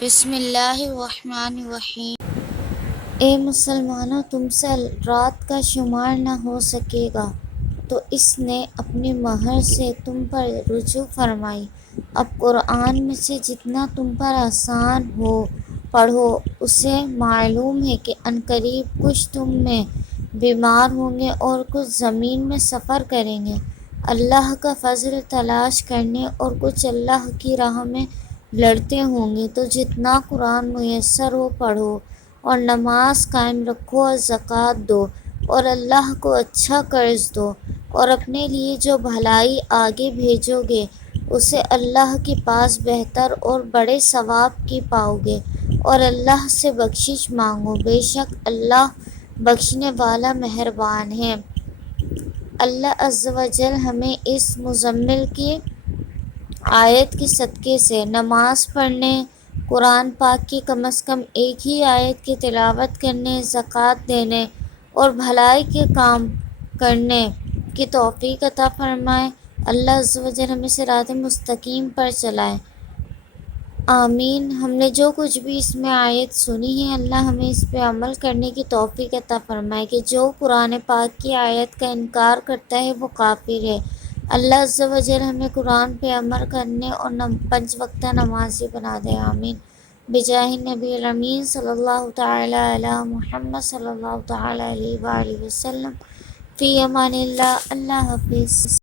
بسم اللہ الرحمن الرحیم۔ اے مسلمانوں، تم سے رات کا شمار نہ ہو سکے گا تو اس نے اپنی مہر سے تم پر رجوع فرمائی۔ اب قرآن میں سے جتنا تم پر آسان ہو پڑھو۔ اسے معلوم ہے کہ عنقریب کچھ تم میں بیمار ہوں گے اور کچھ زمین میں سفر کریں گے، اللہ کا فضل تلاش کرنے، اور کچھ اللہ کی راہ میں لڑتے ہوں گے۔ تو جتنا قرآن میسر ہو پڑھو، اور نماز قائم رکھو اور زکوٰۃ دو، اور اللہ کو اچھا قرض دو، اور اپنے لیے جو بھلائی آگے بھیجو گے اسے اللہ کے پاس بہتر اور بڑے ثواب کی پاؤ گے، اور اللہ سے بخشش مانگو، بے شک اللہ بخشنے والا مہربان ہے۔ اللہ عز و جل ہمیں اس مزمل کی آیت کے صدقے سے نماز پڑھنے، قرآن پاک کی کم از کم ایک ہی آیت کی تلاوت کرنے، زکوٰۃ دینے اور بھلائی کے کام کرنے کی توفیق عطا فرمائے۔ اللہ عز و جل ہمیں صراط مستقیم پر چلائے، آمین۔ ہم نے جو کچھ بھی اس میں آیت سنی ہے، اللہ ہمیں اس پہ عمل کرنے کی توفیق عطا فرمائے کہ جو قرآن پاک کی آیت کا انکار کرتا ہے وہ کافر ہے۔ اللہ عز و جل ہمیں قرآن پہ عمل کرنے اور 5 وقتہ نمازی بنا دے، آمین۔ بجاہ نبی الامین صلی اللہ تعالی علی محمد صلی اللہ تعالی علیہ وآلہ وسلم۔ فی امان اللہ۔ اللہ حافظ۔